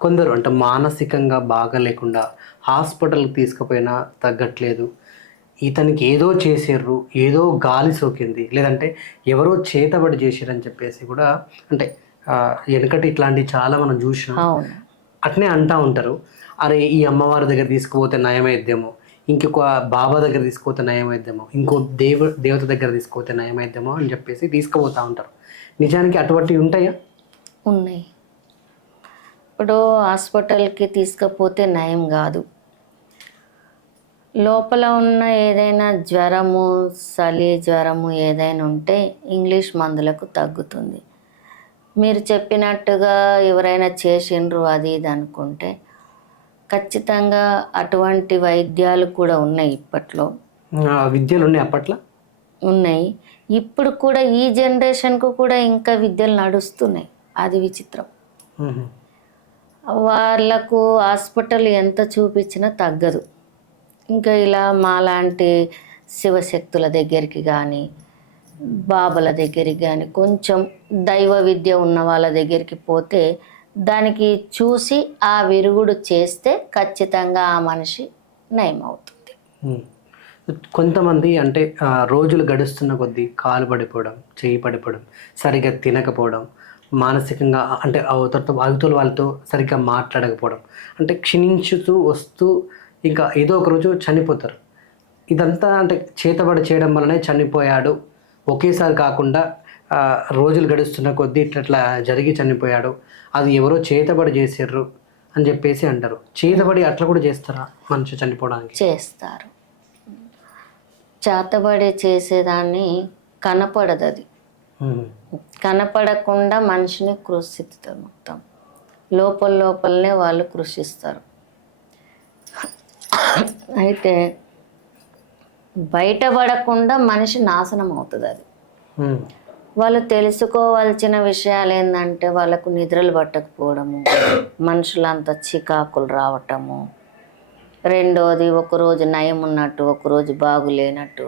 కొందరు అంటే మానసికంగా బాగా లేకుండా హాస్పిటల్కి తీసుకుపోయినా తగ్గట్లేదు. ఇతనికి ఏదో చేసారు ఏదో గాలి సోకింది లేదంటే ఎవరో చేతబడి చేసారని చెప్పేసి కూడా అంటే వెనకటి ఇట్లాంటివి చాలా మనం చూసినాం అట్నే అంటా ఉంటారు. అరే ఈ అమ్మవారి దగ్గర తీసుకుపోతే నయమైద్దేమో ఇంకొక బాబా దగ్గర తీసుకుపోతే నయమైద్దేమో ఇంకో దేవ దేవత దగ్గర తీసుకుపోతే నయమైద్దేమో అని చెప్పేసి తీసుకుపోతా ఉంటారు. నిజానికి అటువంటివి ఉంటాయా? ఉన్నాయి. ఇప్పుడు హాస్పిటల్కి తీసుకపోతే నయం కాదు. లోపల ఉన్న ఏదైనా జ్వరము చలి జ్వరము ఏదైనా ఉంటే ఇంగ్లీష్ మందులకు తగ్గుతుంది. మీరు చెప్పినట్టుగా ఎవరైనా చేసిండ్రు అది ఇది అనుకుంటే ఖచ్చితంగా అటువంటి వైద్యాలు కూడా ఉన్నాయి ఇప్పట్లో. విద్యలు ఉన్నాయి అప్పట్లో? ఉన్నాయి. ఇప్పుడు కూడా ఈ జనరేషన్కు కూడా ఇంకా విద్యలు నడుస్తున్నాయి. అది విచిత్రం. వాళ్ళకు హాస్పిటల్ ఎంత చూపించినా తగ్గదు. ఇంకా ఇలా మాలాంటి శివశక్తుల దగ్గరికి కానీ బాబుల దగ్గరికి కానీ కొంచెం దైవ విద్య ఉన్న వాళ్ళ దగ్గరికి పోతే దానికి చూసి ఆ విరుగుడు చేస్తే ఖచ్చితంగా ఆ మనిషి నయం అవుతుంది. కొంతమంది అంటే రోజులు గడుస్తున్న కొద్దీ కాలు పడిపోవడం చేయి పడిపోవడం సరిగ్గా తినకపోవడం మానసికంగా అంటే అవతలతో వాగుతుల వాళ్ళతో సరిగ్గా మాట్లాడకపోవడం. అంటే క్షీణించుతూ వస్తూ ఇంకా ఏదో ఒక రోజు చనిపోతారు. ఇదంతా అంటే చేతబడి చేయడం వల్లనే చనిపోయాడు. ఒకేసారి కాకుండా రోజులు గడుస్తున్న కొద్దీ ఇట్లా జరిగి చనిపోయాడు. అది ఎవరో చేతబడి చేసారు అని చెప్పేసి అంటారు. చేతబడి అట్లా కూడా చేస్తారా మనిషి చనిపోవడానికి? చేస్తారు. చేతబడి చేసేదాన్ని కనపడదు అది. కనపడకుండా మనిషిని కృషిస్తారు మొత్తం. లోపల లోపలనే వాళ్ళు కృషిస్తారు. అయితే బయటపడకుండా మనిషి నాశనం అవుతుంది అది. వాళ్ళు తెలుసుకోవాల్సిన విషయాలు ఏంటంటే వాళ్ళకు నిద్రలు పట్టకపోవడము మనుషులంతా చికాకులు రావటము. రెండోది ఒకరోజు నయం ఉన్నట్టు ఒకరోజు బాగులేనట్టు.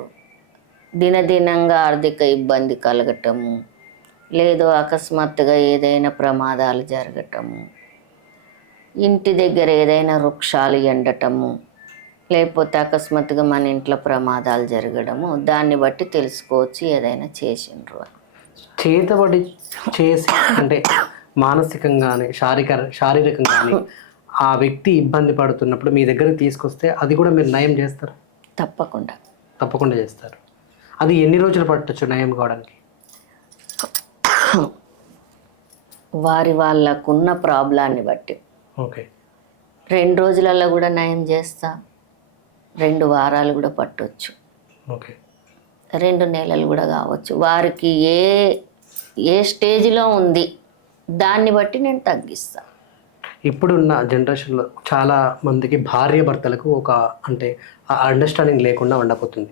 దినదినంగా ఆర్థిక ఇబ్బంది కలగటము. లేదు అకస్మాత్తుగా ఏదైనా ప్రమాదాలు జరగటము. ఇంటి దగ్గర ఏదైనా వృక్షాలు ఎండటము లేకపోతే అకస్మాత్తుగా మన ఇంట్లో ప్రమాదాలు జరగడము దాన్ని బట్టి తెలుసుకోవచ్చు ఏదైనా చేసిండ్రు చేతబడి చేసి అంటే మానసికంగానే శారీరక శారీరకంగానే ఆ వ్యక్తి ఇబ్బంది పడుతున్నప్పుడు మీ దగ్గరకు తీసుకొస్తే అది కూడా మీరు నయం చేస్తారు? తప్పకుండా. తప్పకుండా చేస్తారు. అది ఎన్ని రోజులు పట్టొచ్చు నయం కావడానికి? వారి వాళ్ళకున్న ప్రాబ్లాన్ని బట్టి. ఓకే. రెండు రోజులలో కూడా నయం చేస్తా? రెండు వారాలు కూడా పట్టొచ్చు. ఓకే. రెండు నెలలు కూడా కావచ్చు. వారికి ఏ ఏ స్టేజ్లో ఉంది? దాన్ని బట్టి నేను తగ్గిస్తా. ఇప్పుడున్న జనరేషన్లో చాలా మందికి భార్య భర్తలకు ఒక అంటే అండర్స్టాండింగ్ లేకుండా ఉండబోతుంది.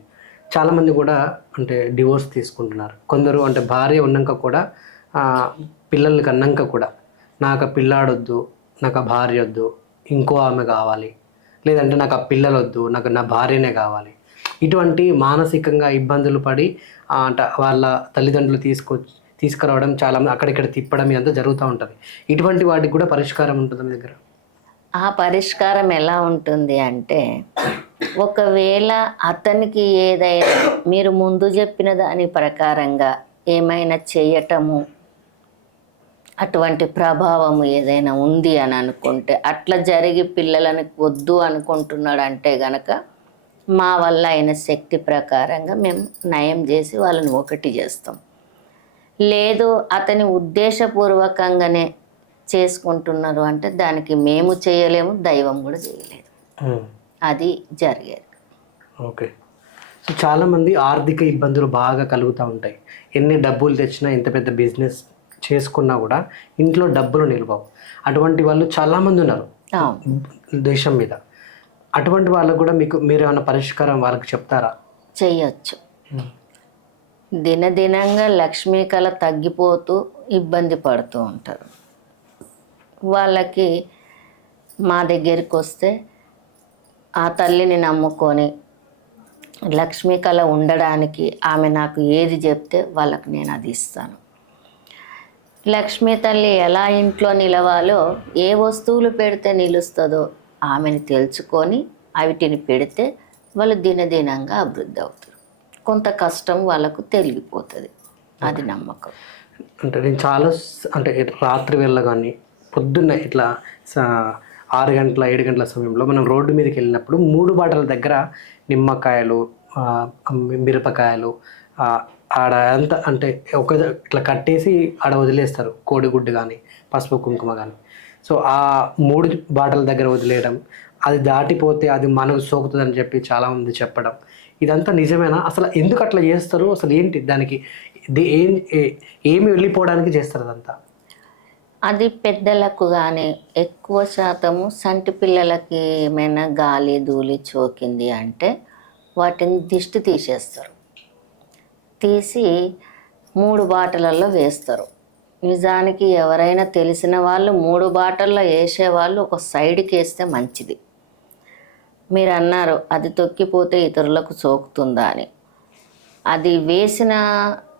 చాలామంది కూడా అంటే డివోర్స్ తీసుకుంటున్నారు. కొందరు అంటే భార్య ఉన్నాక కూడా ఆ, పిల్లల్ని కన్నాక కూడా. నాకు ఆ పిల్లాడొద్దు నాకు ఆ భార్య వద్దు ఇంకో ఆమె కావాలి. లేదంటే నాకు ఆ పిల్లలు వద్దు నాకు నా భార్యనే కావాలి. ఇటువంటి మానసికంగా ఇబ్బందులు పడి అంటే అంట వాళ్ళ తల్లిదండ్రులు తీసుకొ తీసుకురావడం చాలా అక్కడిక్కడ తిప్పడం ఇదంతా జరుగుతూ ఉంటుంది. ఇటువంటి వాటికి కూడా పరిష్కారం ఉంటుంది మీ దగ్గర? ఆ పరిష్కారం ఎలా ఉంటుంది అంటే ఒకవేళ అతనికి ఏదైనా మీరు ముందు చెప్పిన దాని ప్రకారంగా ఏమైనా చేయటము అటువంటి ప్రభావము ఏదైనా ఉంది అని అనుకుంటే అట్లా జరిగి పిల్లలని వద్దు అనుకుంటున్నాడు అంటే గనక మా వల్ల అయిన శక్తి ప్రకారంగా మేము నయం చేసి వాళ్ళని ఒకటి చేస్తాం. లేదు అతని ఉద్దేశపూర్వకంగానే చేసుకుంటున్నారు అంటే దానికి మేము చేయలేము దైవం కూడా చేయలేదు. అది జరిగేది. ఓకే. సో చాలామంది ఆర్థిక ఇబ్బందులు బాగా కలుగుతూ ఉంటాయి. ఎన్ని డబ్బులు తెచ్చినా ఎంత పెద్ద బిజినెస్ చేసుకున్నా కూడా ఇంట్లో డబ్బులు నిలవవు. అటువంటి వాళ్ళు చాలామంది ఉన్నారు. దేశం మీద. అటువంటి వాళ్ళకు కూడా మీకు మీరు ఏమైనా పరిష్కారం వాళ్ళకి చెప్తారా? చెయ్యొచ్చు. దినదినంగా లక్ష్మీ కళ తగ్గిపోతూ ఇబ్బంది పడుతూ ఉంటారు. వాళ్ళకి మా దగ్గరికి వస్తే ఆ తల్లిని నమ్ముకొని లక్ష్మీ కళ ఉండడానికి ఆమె నాకు ఏది చెప్తే వాళ్ళకి నేను అది ఇస్తాను. లక్ష్మీ తల్లి ఎలా ఇంట్లో నిలవాలో ఏ వస్తువులు పెడితే నిలుస్తుందో ఆమెను తెలుసుకొని వీటిని పెడితే వాళ్ళు దినదినంగా అభివృద్ధి అవుతారు. కొంత కష్టం వాళ్ళకు తెలిగిపోతుంది. అది నమ్మకం. అంటే నేను చాలా అంటే రాత్రి వేళ కానీ పొద్దున్న ఇట్లా ఆరు గంటల ఏడు గంటల సమయంలో మనం రోడ్డు మీదకి వెళ్ళినప్పుడు మూడు బాటల దగ్గర నిమ్మకాయలు మిరపకాయలు ఆడ అంత అంటే ఒక ఇట్లా కట్టేసి ఆడ వదిలేస్తారు. కోడిగుడ్డు కానీ పసుపు కుంకుమ కానీ సో ఆ మూడు బాటల దగ్గర వదిలేయడం అది దాటిపోతే అది మనకు సోకుతుందని చెప్పి చాలామంది చెప్పడం ఇదంతా నిజమేనా? అసలు ఎందుకు అట్లా చేస్తారు? అసలు ఏంటి దానికి? ఏం ఏ- ఏమి వెళ్ళిపోవడానికి చేస్తారు అదంతా? అది పెద్దలకు కానీ ఎక్కువ శాతము సంటి పిల్లలకి ఏమైనా గాలి ధూళి చోకింది అంటే వాటిని దిష్టి తీసేస్తారు. తీసి మూడు బాటలలో వేస్తారు. నిజానికి ఎవరైనా తెలిసిన వాళ్ళు మూడు బాటల్లో వేసేవాళ్ళు ఒక సైడ్కి వేస్తే మంచిది. మీరు అన్నారు అది తొక్కిపోతే ఇతరులకు సోకుతుందా అని. అది వేసిన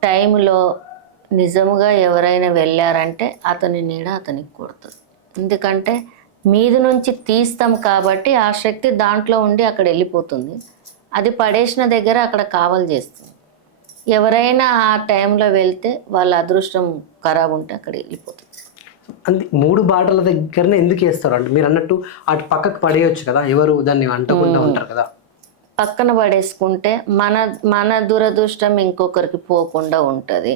టైంలో నిజముగా ఎవరైనా వెళ్ళారంటే అతని నీడ అతనికి కొడుతుంది. ఎందుకంటే మీది నుంచి తీస్తాం కాబట్టి ఆ శక్తి దాంట్లో ఉండి అక్కడ వెళ్ళిపోతుంది. అది పడేసిన దగ్గర అక్కడ కావలి చేస్తుంది. ఎవరైనా ఆ టైంలో వెళ్తే వాళ్ళ అదృష్టం ఖరాబ్ ఉంటే అక్కడ వెళ్ళిపోతుంది. అంతే మూడు బాటల దగ్గరనే ఎందుకు వేస్తారు అంటే మీరు అన్నట్టు అటు పక్కకు పడేయొచ్చు కదా ఎవరు దాన్ని అంటకుండా ఉంటారు కదా. పక్కన పడేసుకుంటే మన మన దురదృష్టం ఇంకొకరికి పోకుండా ఉంటుంది.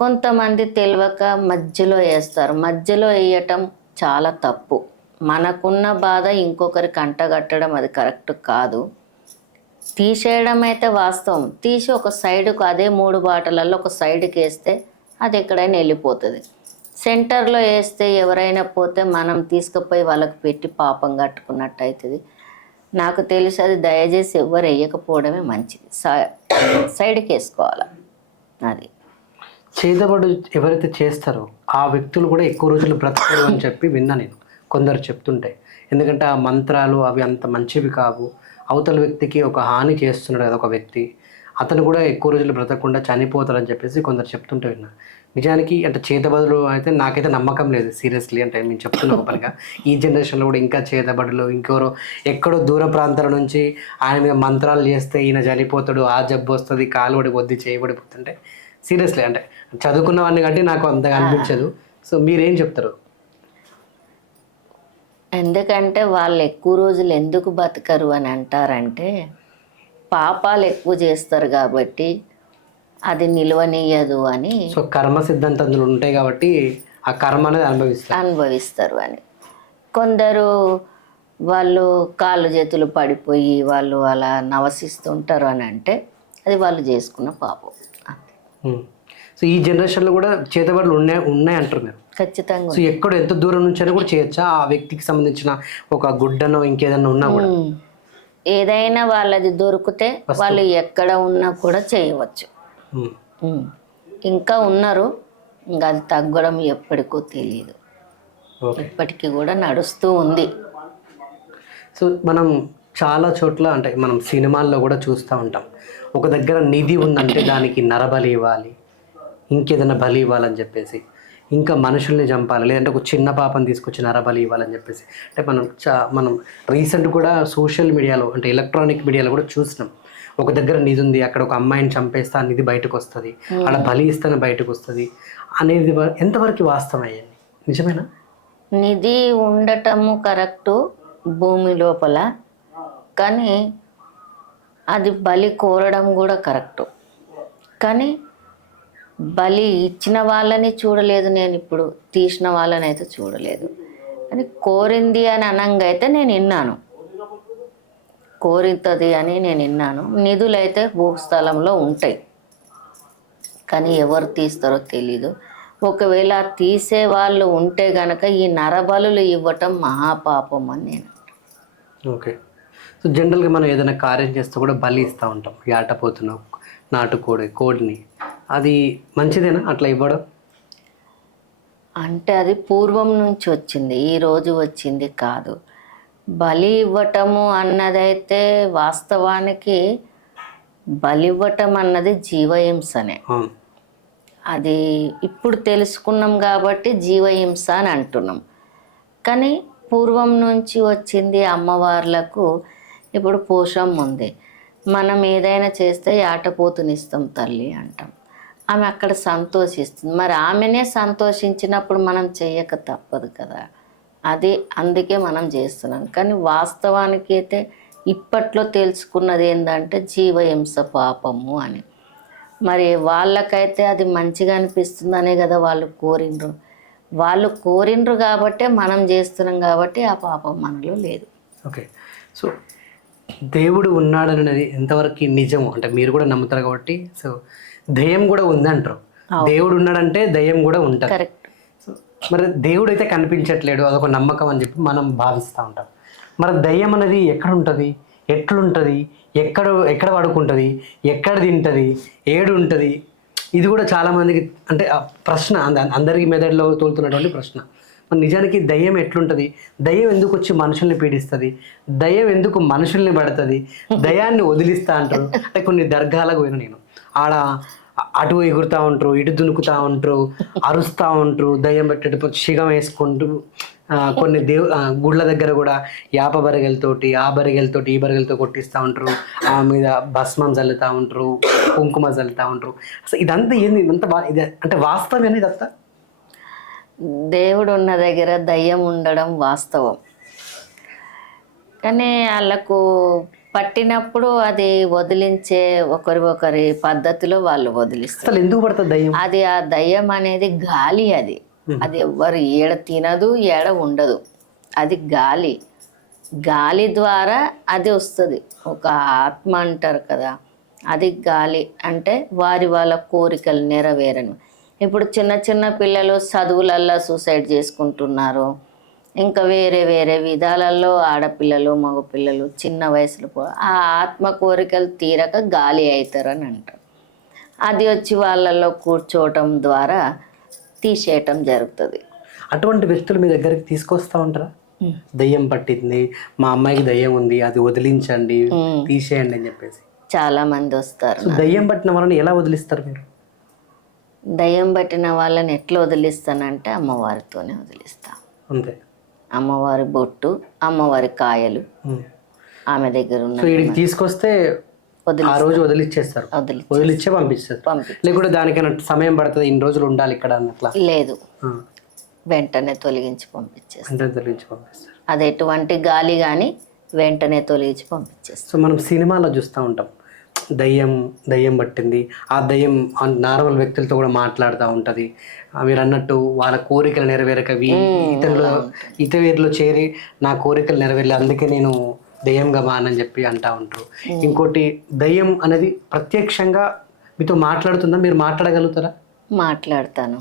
కొంతమంది తెలియక మధ్యలో వేస్తారు. మధ్యలో వేయటం చాలా తప్పు. మనకున్న బాధ ఇంకొకరికి అంటగట్టడం అది కరెక్ట్ కాదు. తీసేయడం అయితే వాస్తవం. తీసి ఒక సైడ్కు అదే మూడు బాటలలో ఒక సైడ్కి వేస్తే అది ఎక్కడైనా వెళ్ళిపోతుంది. సెంటర్లో వేస్తే ఎవరైనా పోతే మనం తీసుకుపోయి వాళ్ళకి పెట్టి పాపం కట్టుకున్నట్టు అవుతుంది నాకు తెలిసి అది దయచేసి ఎవరు వేయకపోవడమే మంచిది. సై- సైడ్కి వేసుకోవాలి? అది. చేతబడు ఎవరైతే చేస్తారో ఆ వ్యక్తులు కూడా ఎక్కువ రోజులు బ్రతకరు అని చెప్పి విన్నా నేను. కొందరు చెప్తుంటే. ఎందుకంటే ఆ మంత్రాలు అవి అంత మంచివి కావు. అవతల వ్యక్తికి ఒక హాని చేస్తున్నాడు కదా ఒక వ్యక్తి. అతను కూడా ఎక్కువ రోజులు బ్రతకకుండా చనిపోతారని చెప్పేసి కొందరు చెప్తుంటే విన్నా. నిజానికి అంటే చేతబడులు అయితే నాకైతే నమ్మకం లేదు. సీరియస్లీ అంటే మేము చెప్తున్నా పనిగా ఈ జనరేషన్లో కూడా ఇంకా చేతబడులు ఇంకెవరో ఎక్కడో దూర ప్రాంతాల నుంచి ఆయన మీద మంత్రాలు చేస్తే ఈయన చనిపోతాడు ఆ జబ్బు వస్తుంది కాలు పడిపోద్ది చేయబడిపోతుంటే సీరియస్లీ అంటే చదువుకున్న వాడిని కంటే నాకు అంతగా అనిపించదు. సో మీరేం చెప్తారు? ఎందుకంటే వాళ్ళు ఎక్కువ రోజులు ఎందుకు బతకరు అని అంటారంటే పాపాలు ఎక్కువ చేస్తారు కాబట్టి అది నిలవనీయదు అని సో కర్మ సిద్ధాంతం అందులో ఉంటాయి కాబట్టి ఆ కర్మ అనేది అనుభవిస్తారు. అనుభవిస్తారు అని. కొందరు వాళ్ళు కాళ్ళు చేతులు పడిపోయి వాళ్ళు అలా నవసిస్తుంటారు అని అంటే అది వాళ్ళు చేసుకున్న పాపం. సో ఈ జనరేషన్లో కూడా చేతబడులు ఉన్నాయి ఉన్నాయి అంటారు మీరు? ఖచ్చితంగా సో ఎక్కడ ఎంత దూరం నుంచి అయినా కూడా చేయొచ్చా? ఆ వ్యక్తికి సంబంధించిన ఒక గుడ్డనో ఇంకేదన్నా ఉన్నా కూడా? ఉమ్. ఏదైనా వాళ్ళది దొరికితే వాళ్ళు ఎక్కడ ఉన్నా కూడా చేయవచ్చు. ఉమ్. ఇంకా ఉన్నారు. ఇంకా అది తగ్గడం ఎప్పటికో తెలియదు ఇప్పటికీ కూడా నడుస్తూ ఉంది. సో మనం చాలా చోట్ల అంటే మనం సినిమాల్లో కూడా చూస్తూ ఉంటాం. ఒక దగ్గర నిధి ఉందంటే దానికి నరబలి ఇవ్వాలి ఇంకేదైనా బలి ఇవ్వాలని చెప్పేసి ఇంకా మనుషుల్ని చంపాలి లేదంటే ఒక చిన్న పాపని తీసుకొచ్చి నరబలి ఇవ్వాలని చెప్పేసి. అంటే మనం చా మనం రీసెంట్ కూడా సోషల్ మీడియాలో అంటే ఎలక్ట్రానిక్ మీడియాలో కూడా చూసినాం. ఒక దగ్గర నిధి ఉంది అక్కడ ఒక అమ్మాయిని చంపేస్తే ఆ నిధి బయటకు వస్తుంది. అక్కడ బలి ఇస్తేనే బయటకు వస్తుంది. అనేది ఎంతవరకు వాస్తవం నిజమేనా? నిధి ఉండటము కరెక్టు భూమి లోపల. కానీ అది బలి కోరడం కూడా కరెక్టు. కానీ బలి ఇచ్చిన వాళ్ళని చూడలేదు నేను ఇప్పుడు తీసిన వాళ్ళని అయితే చూడలేదు. అని కోరింది అని అనంగా అయితే నేను విన్నాను. కోరింతది అని నేను విన్నాను. నిధులైతే భూస్థలంలో ఉంటాయి. కానీ ఎవరు తీస్తారో తెలీదు. ఒకవేళ తీసే వాళ్ళు ఉంటే గనక ఈ నరబలులు ఇవ్వటం మహాపాపం అని నేను ఓకే. సో జనరల్గా మనం ఏదైనా కార్యం చేస్తే కూడా బలి ఇస్తూ ఉంటాం. ఏటపోతున్న నాటుకోడి కోడిని. అది మంచిదేనా? అట్లా ఇవ్వడం? అంటే అది పూర్వం నుంచి వచ్చింది. ఈ రోజు వచ్చింది కాదు. బలి ఇవ్వటము అన్నదైతే వాస్తవానికి బలి ఇవ్వటం అన్నది జీవహింసనే. అది ఇప్పుడు తెలుసుకున్నాం కాబట్టి జీవహింస అని అంటున్నాం. కానీ పూర్వం నుంచి వచ్చింది అమ్మవార్లకు ఇప్పుడు పోషం ఉంది. మనం ఏదైనా చేస్తే ఆటపోతునిస్తాం తల్లి అంటాం. ఆమె అక్కడ సంతోషిస్తుంది. మరి ఆమెనే సంతోషించినప్పుడు మనం చేయక తప్పదు కదా. అది అందుకే మనం చేస్తున్నాం. కానీ వాస్తవానికి అయితే ఇప్పట్లో తెలుసుకున్నది ఏంటంటే జీవహింస పాపము అని. మరి వాళ్ళకైతే అది మంచిగా అనిపిస్తుందనే కదా వాళ్ళు కోరిండ్రు. వాళ్ళు కోరిండ్రు కాబట్టే మనం చేస్తున్నాం కాబట్టి ఆ పాపం మనలో లేదు. ఓకే. సో దేవుడు ఉన్నాడనేది ఎంతవరకు నిజము అంటే మీరు కూడా నమ్ముతారు కాబట్టి సో దయ్యం కూడా ఉంది అంటారు. దేవుడు ఉన్నాడంటే దయ్యం కూడా ఉంటుంది. సో మరి దేవుడు అయితే కనిపించట్లేడు అదొక నమ్మకం అని చెప్పి మనం భావిస్తూ ఉంటాం. మరి దయ్యం అనేది ఎక్కడ ఉంటుంది ఎట్లుంటుంది? ఎక్కడ ఎక్కడ పడుకుంటుంది ఎక్కడ తింటుంది? ఏడు ఉంటుంది ఇది కూడా చాలా మందికి అంటే ఆ ప్రశ్న అంద- అందరికి మెదడులో తోలుతున్నటువంటి ప్రశ్న. మరి నిజానికి దయ్యం ఎట్లుంటుంది? దయ్యం ఎందుకు వచ్చి మనుషుల్ని పీడిస్తుంది? దయ్యం ఎందుకు మనుషుల్ని పడుతుంది? దయాన్ని వదిలిస్తా అంటారు. అంటే కొన్ని దర్గాలకు పోయిన నేను. ఆడ అటు ఎగురుతా ఉంటారు ఇటు దునుకుతూ ఉంటారు అరుస్తూ ఉంటారు దయ్యం పెట్టేటప్పుడు శిగం వేసుకుంటూ కొన్ని దేవు ఆ, గుళ్ళ దగ్గర కూడా యాప బరగలతోటి ఆ బరగలతోటి ఈ బరగలతో కొట్టిస్తూ ఉంటారు. ఆ మీద భస్మం చల్లుతూ ఉంటారు కుంకుమ చల్లుతూ ఉంటారు. అసలు ఇదంతా ఏంది? ఇదంతా ఇది అంటే వాస్తవం అనేది ఇదంతా? దేవుడు ఉన్న దగ్గర దయ్యం ఉండడం వాస్తవం. కానీ వాళ్ళకు పట్టినప్పుడు అది వదిలించే ఒకరి ఒకరి పద్ధతిలో వాళ్ళు వదిలిస్తారు. ఎందుకు పడుతుంది దయ్యం? అది ఆ దయ్యం అనేది గాలి అది. అది ఎవ్వరు ఏడ తినదు ఏడ ఉండదు. అది గాలి. గాలి ద్వారా అది వస్తుంది. ఒక ఆత్మ అంటారు కదా అది గాలి. అంటే వారి వాళ్ళ కోరికలు నెరవేరను. ఇప్పుడు చిన్న చిన్న పిల్లలు చదువులల్లో సూసైడ్ చేసుకుంటున్నారు. ఇంకా వేరే వేరే విధాలలో ఆడపిల్లలు మగపిల్లలు చిన్న వయసులో ఆ ఆత్మ కోరికలు తీరక గాలి అవుతారని అంటారు. అది వచ్చి వాళ్ళల్లో కూర్చోవటం ద్వారా తీసేయటం జరుగుతుంది. అటువంటి వ్యక్తులు మీ దగ్గరికి తీసుకొస్తా ఉంటారా? దయ్యం పట్టింది మా అమ్మాయికి దయ్యం ఉంది అది వదిలించండి. తీసేయండి అని చెప్పేసి. చాలా మంది వస్తారు దయ్యం పట్టిన వాళ్ళని ఎలా వదిలిస్తారు మీరు? దయ్యం పట్టిన వాళ్ళని ఎట్లా వదిలిస్తానంటే అమ్మవారితోనే వదిలిస్తాం. అంతే. అమ్మవారి బొట్టు అమ్మవారి కాయలు. ఆమె దగ్గర ఉన్న వీడికి తీసుకొస్తే వదిలి ఆ రోజు వదిలిచ్చేస్తారు. వదిలి వదిలిచ్చే పంపిస్తారు. పంపి లేకుంటే దానికైనా సమయం పడుతుంది ఇన్ని రోజులు ఉండాలి ఇక్కడ అన్నట్లా లేదు. వెంటనే తొలగించి పంపించేస్తాం. అంటే తొలగించి పంపిస్తారు. అది ఎటువంటి గాలి కానీ వెంటనే తొలగించి పంపించేస్తాం. సో మనం సినిమాలో చూస్తూ ఉంటాం. దయ్యం దయ్యం పట్టింది. ఆ దయ్యం నార్మల్ వ్యక్తులతో కూడా మాట్లాడుతూ ఉంటుంది. మీరు అన్నట్టు వాళ్ళ కోరికలు నెరవేరక వీ- ఇతరులు ఇత వీరిలో చేరి నా కోరికలు నెరవేరలే అందుకే నేను దయ్యంగా మానని చెప్పి అంటా ఉంటారు ఇంకోటి దయ్యం అనేది ప్రత్యక్షంగా మీతో మాట్లాడుతుందా? మీరు మాట్లాడగలుగుతారా? మాట్లాడతాను.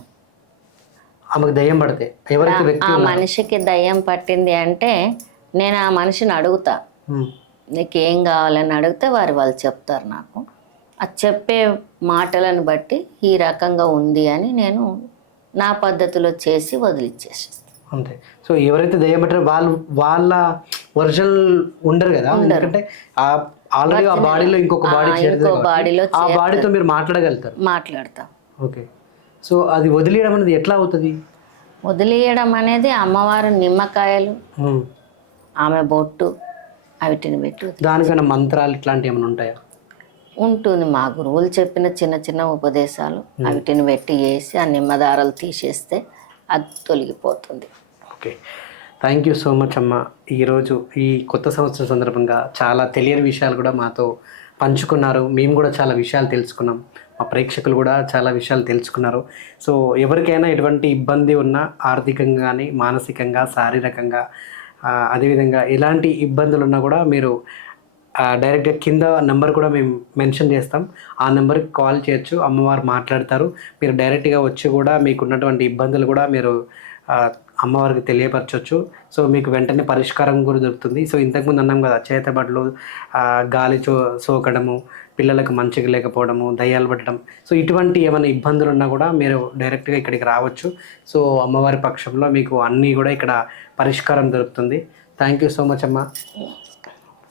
ఆమెకు దయ్యం పడితే ఎవరైతే మనిషికి దయ్యం పట్టింది అంటే నేను ఆ మనిషిని అడుగుతా. నీకేం కావాలని అడిగితే వారు వాళ్ళు చెప్తారు నాకు. అది చెప్పే మాటలను బట్టి ఈ రకంగా ఉంది అని నేను నా పద్ధతిలో చేసి వదిలిచ్చేసేస్తాను అంతే. సో ఎవరైతే దయ్యం పట్టారో వాళ్ళు వాళ్ళ ఒరిజినల్ ఉండరు కదా? ఎందుకంటే ఆ ఆల్రెడీ ఆ బాడీలో ఇంకొక బాడీ బాడీలో ఆ బాడీతో మీరు మాట్లాడగలుగుతారు. మాట్లాడతాం. ఓకే. సో అది వదిలేయడం అనేది ఎట్లా అవుతుంది? వదిలేయడం అనేది అమ్మవారి నిమ్మకాయలు. ఆమె బొట్టు అవిటిని పెట్టి. వదిలి- దానికైనా మంత్రాలు ఇట్లాంటివి ఏమైనా ఉంటాయా? ఉంటుంది మా గురువులు చెప్పిన చిన్న చిన్న ఉపదేశాలు అవిటిని పెట్టి వేసి ఆ నిమ్మదారాలు తీసేస్తే అది తొలగిపోతుంది. Okay. Thank you so much అమ్మ. ఈరోజు ఈ కొత్త సంవత్సరం సందర్భంగా చాలా తెలియని విషయాలు కూడా మాతో పంచుకున్నారు. మేము కూడా చాలా విషయాలు తెలుసుకున్నాం. మా ప్రేక్షకులు కూడా చాలా విషయాలు తెలుసుకున్నారు. సో ఎవరికైనా ఎటువంటి ఇబ్బంది ఉన్నా ఆర్థికంగా కానీ మానసికంగా శారీరకంగా అదేవిధంగా ఎలాంటి ఇబ్బందులు ఉన్నా కూడా మీరు డైరెక్ట్గా కింద నెంబర్ కూడా మేము మెన్షన్ చేస్తాం. ఆ నెంబర్కి కాల్ చేయొచ్చు అమ్మవారు మాట్లాడతారు. మీరు డైరెక్ట్గా వచ్చి కూడా మీకు ఉన్నటువంటి ఇబ్బందులు కూడా మీరు అమ్మవారికి తెలియపరచవచ్చు సో మీకు వెంటనే పరిష్కారం కూడా దొరుకుతుంది. సో ఇంతకుముందు అన్నాం కదా చేతబడులు గాలి చో సోకడము పిల్లలకు మంచిగా లేకపోవడము దయ్యాలు పట్టడం. సో ఇటువంటి ఏమైనా ఇబ్బందులు ఉన్నా కూడా మీరు డైరెక్ట్గా ఇక్కడికి రావచ్చు. సో అమ్మవారి పక్షంలో మీకు అన్నీ కూడా ఇక్కడ పరిష్కారం దొరుకుతుంది. థ్యాంక్ యూ సో మచ్ అమ్మ.